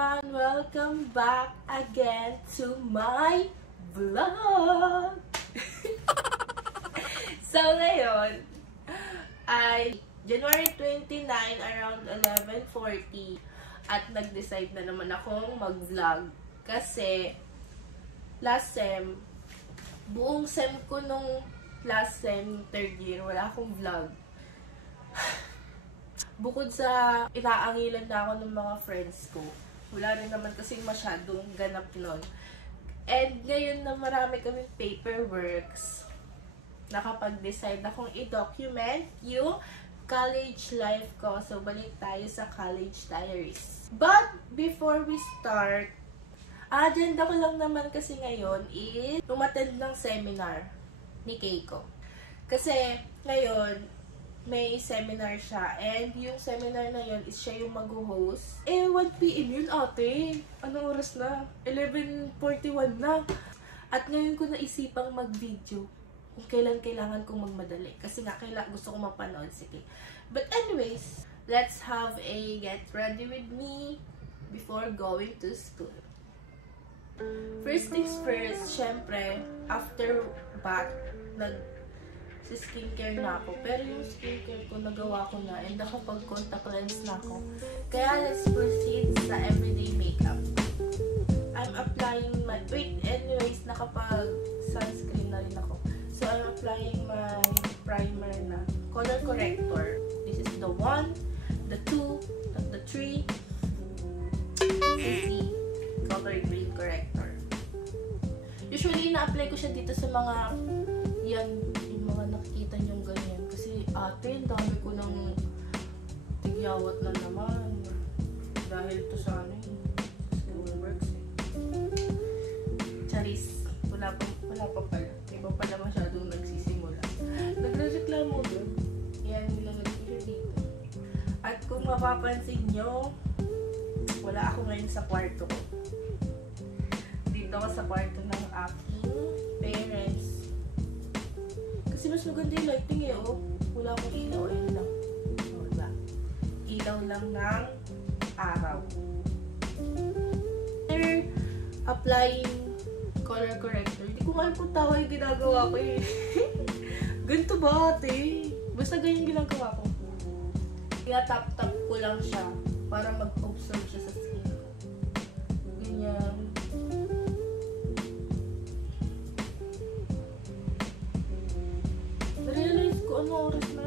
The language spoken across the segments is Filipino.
everyone! Welcome back again to my vlog! So ngayon ay January 29 around 11:40 at nag-decide na naman akong mag-vlog kasi last sem, buong sem ko nung last sem, third year, wala akong vlog. Bukod sa inaangilan na ako ng mga friends ko, wala rin naman kasing masyadong ganap nun. And ngayon na marami kaming paperworks, nakapag-decide akong i-document yung college life ko. So, balik tayo sa college diaries. But, before we start, agenda ko lang naman kasi ngayon is umattend ng seminar ni Keiko. Kasi, ngayon, may seminar siya. And yung seminar na yun is siya yung mag-host. 1 PM yun ate. Anong oras na? 11:41 na. At ngayon ko naisipang mag-video kung kailan kailangan kong magmadali. Kasi nga, gusto kong mapanood. Sige. But anyways, let's have a get ready with me before going to school. First things first, syempre, after bath, skincare na ako. Pero yung skincare ko, nagawa ko na and nakapag-contact lens na ako. Kaya let's proceed sa everyday makeup. I'm applying my... Wait, anyways, nakapag-sunscreen na rin ako. So, I'm applying my primer na. Color corrector. This is the 1, the 2, the 3. CC color grade corrector. Usually, ina-apply ko siya dito sa mga nakikita niyong ganyan. Kasi ate, dami ko ng tigyawat na naman. Dahil to sa ano eh. Schoolworks eh. Charis. Wala pa pala. Iba pala masyadong nagsisimula. Nagreklamo doon. Yan, nilagay ko siya dito. At kung mapapansin nyo, wala ako ngayon sa kwarto ko. Dito ako sa kwarto ng aking parents. Kasi mas maganda yung lighting eh, oh. Wala akong ilaw, ayun lang. Wala. Ilaw lang ng araw. After applying color corrector, hindi ko alam kung tawa yung ginagawa ko eh. Ganito ba ate? Basta ganyan ginagawa ko. Kaya tap-tap ko lang siya para mag-absorb siya sa skin ko. Ganyan. Realize ko ano oras na.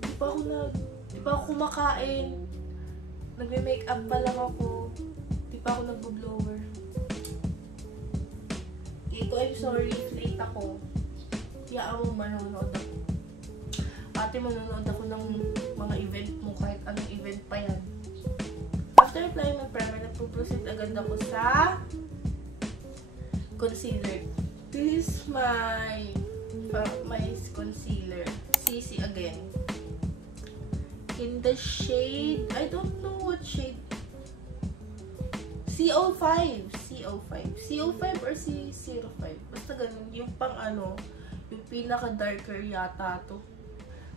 Di pa ako kumakain. Nagme-makeup pa lang ako. Di pa ako nagbo-blower. Keiko, I'm sorry. Late ako. Kaya ako manonood ako. Ate, manonood ako ng mga event mo kahit anong event pa yan. After applying my primer, nagpo-proceed agad ako sa concealer. This is my concealer. CC again. In the shade, I don't know what shade. CO5 or C05. Basta ganun. Yung pang ano, yung pinaka-darker yata to.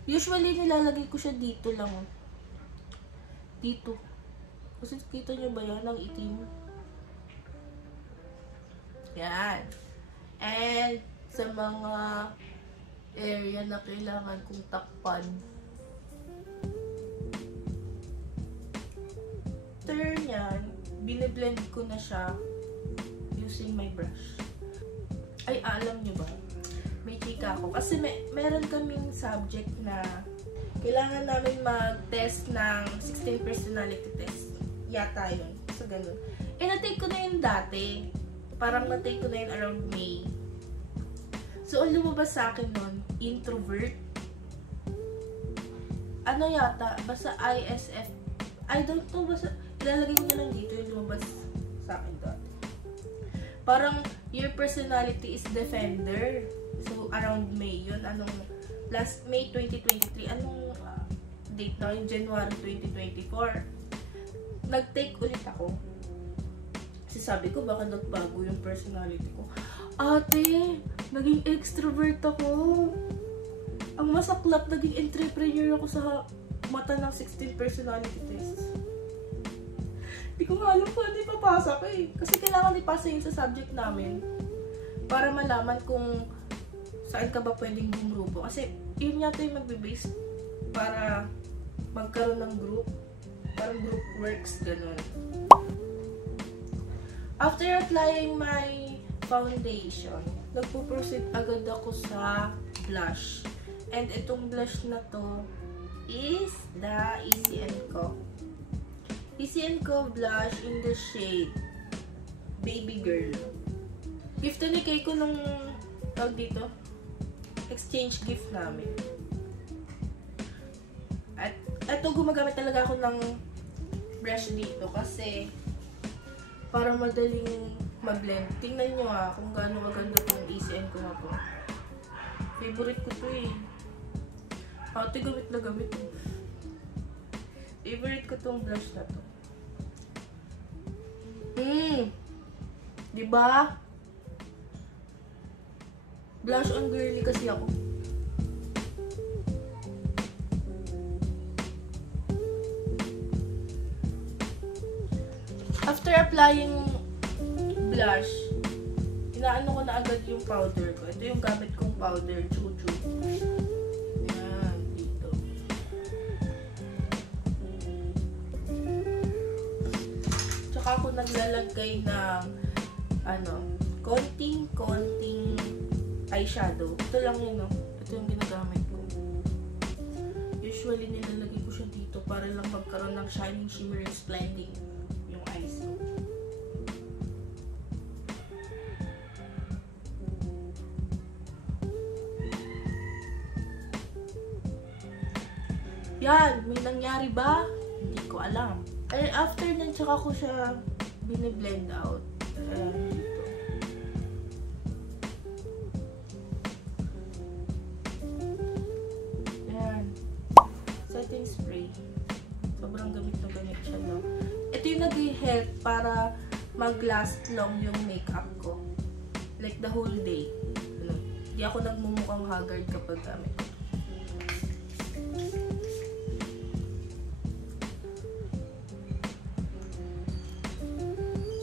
Usually, nilalagay ko siya dito lang. Dito. Kasi kita nyo ba yan? Ang itim. Yan. And, sa mga area na kailangan kong takpan. After yan, biniblend ko na siya using my brush. Ay, alam nyo ba? May chika ako. Kasi meron kaming subject na kailangan namin mag-test ng 16 personality test. Yata yun. So, ganun. Eh, na-take ko na yun dati. Parang na-take ko na yun around May. So, ang lumabas sa akin nun, introvert. Ano yata? Basta ISF. I don't know. Basta, ilalagay ko na lang dito yung lumabas sa akin dati. Parang, your personality is defender. So, around May yun. Anong, last May 2023. Anong date na? Yung January 2024. Nag-take ulit ako. Kasi sabi ko, baka nagbago yung personality ko. Ate, naging extrovert ako. Ang masaklap, naging entrepreneur ako sa mata ng 16 personality tests. Hindi ko nga alam kung ano ipapasa ko eh. Kasi kailangan ipasa yun sa subject namin. Para malaman kung saan ka ba pwedeng bumrupo. Kasi yun yata yung magbe-base para magkaroon ng group. Parang group works, ganun. After applying my foundation, nagpo-proceed agad ako sa blush. And itong blush na to is the ECN-Co. ECN-Co blush in the shade Baby Girl. Gift to ni Keiko nung tawag dito, exchange gift namin. At ito, gumagamit talaga ako ng brush dito kasi para madaling mag-blend. Tingnan nyo kung gaano maganda itong ECN-Co na po. Favorite ko to eh. Ate, gamit na gamit eh. Favorite ko tong blush na to. Diba? Blush on girly kasi ako. After applying blush, inaano ko na agad yung powder ko. Ito yung gamit kong powder, Chuchu. Ayan, dito. Tsaka ako naglalagay ng konting eyeshadow. Ito lang yun, no? Ito yung ginagamit ko. Usually, nilalagay ko siya dito para lang magkaroon ng shining, shimmering, splending yung eyes ko. Yan, may nangyari ba? Hindi ko alam. And after nun, tsaka ko siya biniblend out. Dito. Yan. Setting spray. Sobrang gamit na gamit siya, no? Ito yung nag-help para mag-last long yung makeup ko. Like the whole day. Hindi ako nagmumukhang haggard kapag gamit ko.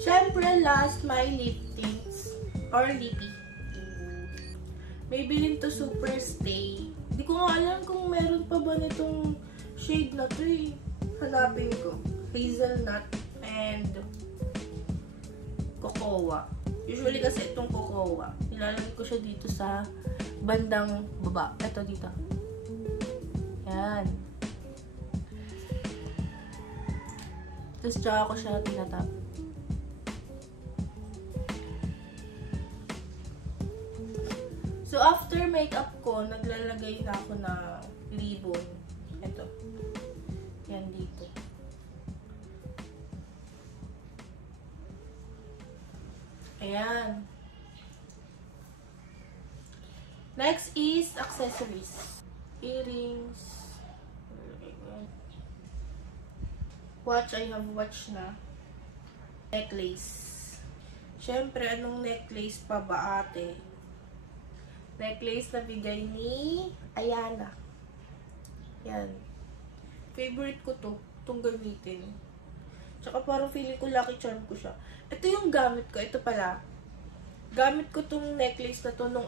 Siyempre, last, my lip tints or lippy. Maybelline to Super Stay. Hindi ko nga alam kung meron pa ba nitong shade na to eh. Hanapin ko. Hazelnut and Cocoa. Usually kasi itong Cocoa, nilalagay ko siya dito sa bandang baba. Ito dito. Yan. Tapos tsaka ko siya tinatap. So, after makeup ko, naglalagay na ako ng ribbon. Ito. Yan dito. Ayan. Next is accessories. Earrings. Watch, I have watch na. Necklace. Siyempre, anong necklace pa ba ate? Necklace na bigay ni Ayana. Yan. Favorite ko to. Itong gamitin. Tsaka parang feeling ko lucky charm ko siya. Ito yung gamit ko. Ito pala. Gamit ko tong necklace na to nung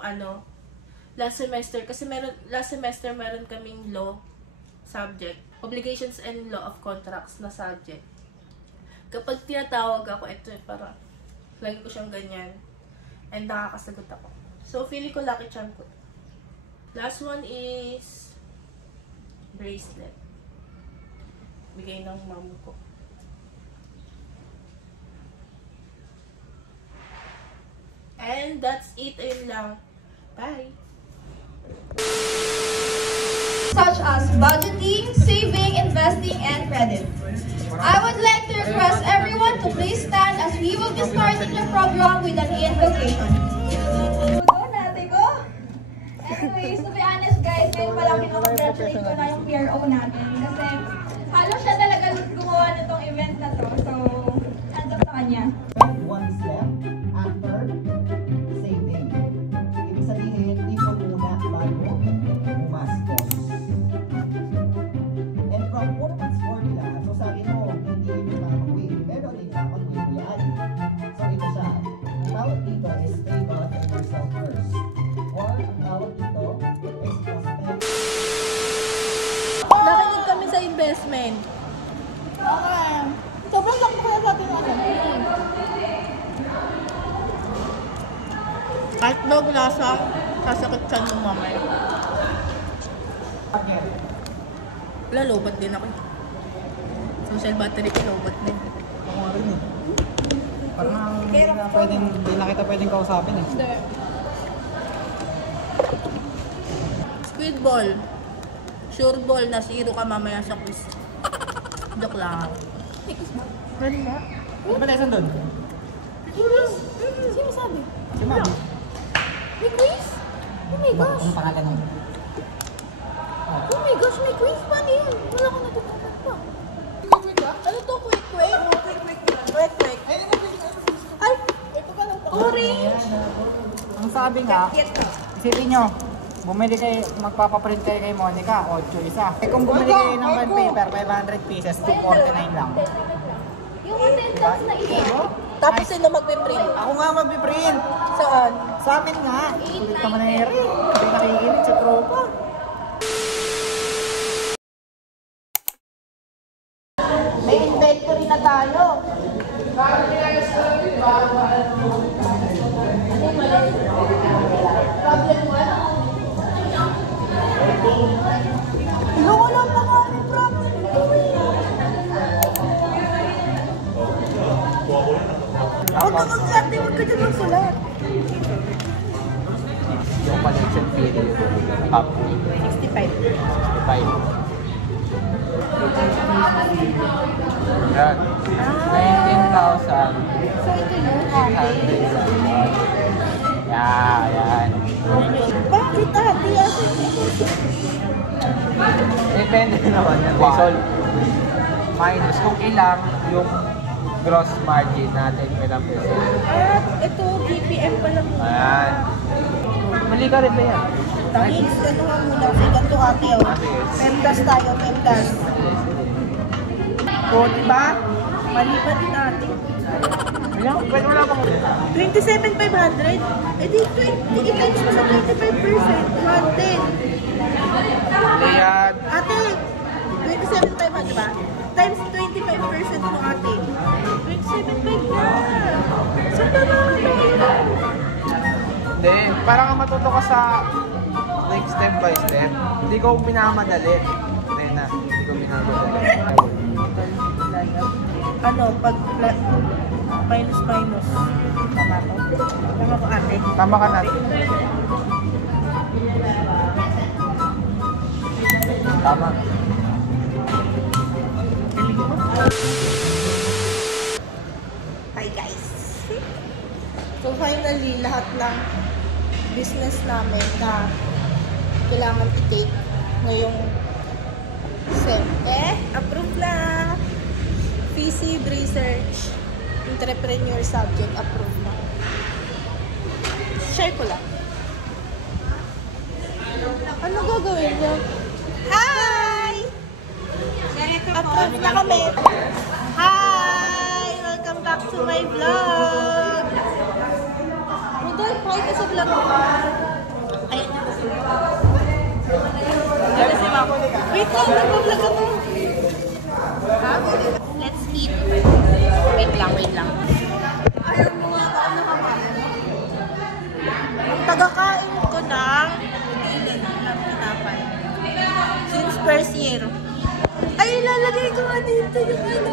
last semester. Kasi last semester meron kaming law subject. Obligations and law of contracts na subject. Kapag tinatawag ako, ito para lagi ko siyang ganyan. And nakakasagot ako. So, feeling ko lucky charm ko. Last one is bracelet. Bigay ng mom ko. And that's it. Ayun lang. Bye! Such as budgeting, saving, investing, and credit. I would like to request everyone to please stand as we will be starting the program with an invocation. Anyways, to be honest guys, ngayon palang kinocongratulate ko na yung PRO natin kasi halos siya talaga gumawa nitong event na to. So, hands up sa kanya. One step after saving. Ibig sabihin, ipon muna bago umastos. And from Woodman's formula, so sabi mo, hindi yung makakawin. Pero hotdog lasang sasakit siya ng mamaya. Lalobat din ako. Social battery ko, lobat din. Ako rin eh. Parang hindi na kita pwedeng kausapin eh. Squid ball. Sure ball na zero ka mamaya sa quiz. Joke lang. Pwede ba? Ano ba lesson doon? Sino sabi? Si Ma'am. May quiz? Oh my gosh. Ano pangalan nun? Oh my gosh, may quiz pa yan. Wala ko natutunan pa. Ano to? Quick. Ay! Ito ka lang. Orange! Ang sabi nga, isipin nyo, bumili kayo, magpapaprint kayo kay Monica, 8 isa. Eh kung bumili kayo ng bond paper, 500 pieces, 249 lang. Yung attendance na ito. Tapos sino magpiprint? Ako nga magpiprint! Saan? Sa amin nga! Ulit naman na Eri. Hindi nakikinig sa tropa. May inventory na tayo. Wala pa kami problem. Huwag ka mag-ate, huwag ka dyan magsulat. Yung connection period up 65. 65. Yan. 19,800. So ito yun, ate. Yan. Bakit ate? Depende naman yan. Result. Minus kung ilang yung gross margin natin ilang percent. At ito, BPM pa lang. Ayan. Mali ka rin ba yan? Tangis, ito nga muna. Kasi ganito ate, oh. Femdas tayo, femdas. O, diba? Mali pa rin ate. Ayan, pwede wala pang 27,500? Eh di, i-times mo sa 25%. 110. Ayan. Ate, 27,500 diba? Times 25% mo ate. 27,500 na. Saan ba mga Hindi, parang ka matuto ka sa like step by step. Hindi ko minamadali. Hindi ko minamadali. ano, pag minus. Tama ko? Tama ko ate. Tama ka natin. Tama. Hi guys! So finally, lahat ng business namin na kailangan i-take ngayong SEM, approve na! PC Research Entrepreneur Subject, approve na. Share ko lang. Ano gagawin niyo? Hi! Approve na kami. Hi! Welcome back to my vlog! Rudolph, hi ka sa vlog mo. Ayun. Ano si Mama? Wait lang, nag-vlog ako. Ha? Let's eat. Wait lang. Ayaw mo nga ako nakamain. Tagakain ko ng tinapay. Since first year. Ay, lalagay ko nga dito yung ano.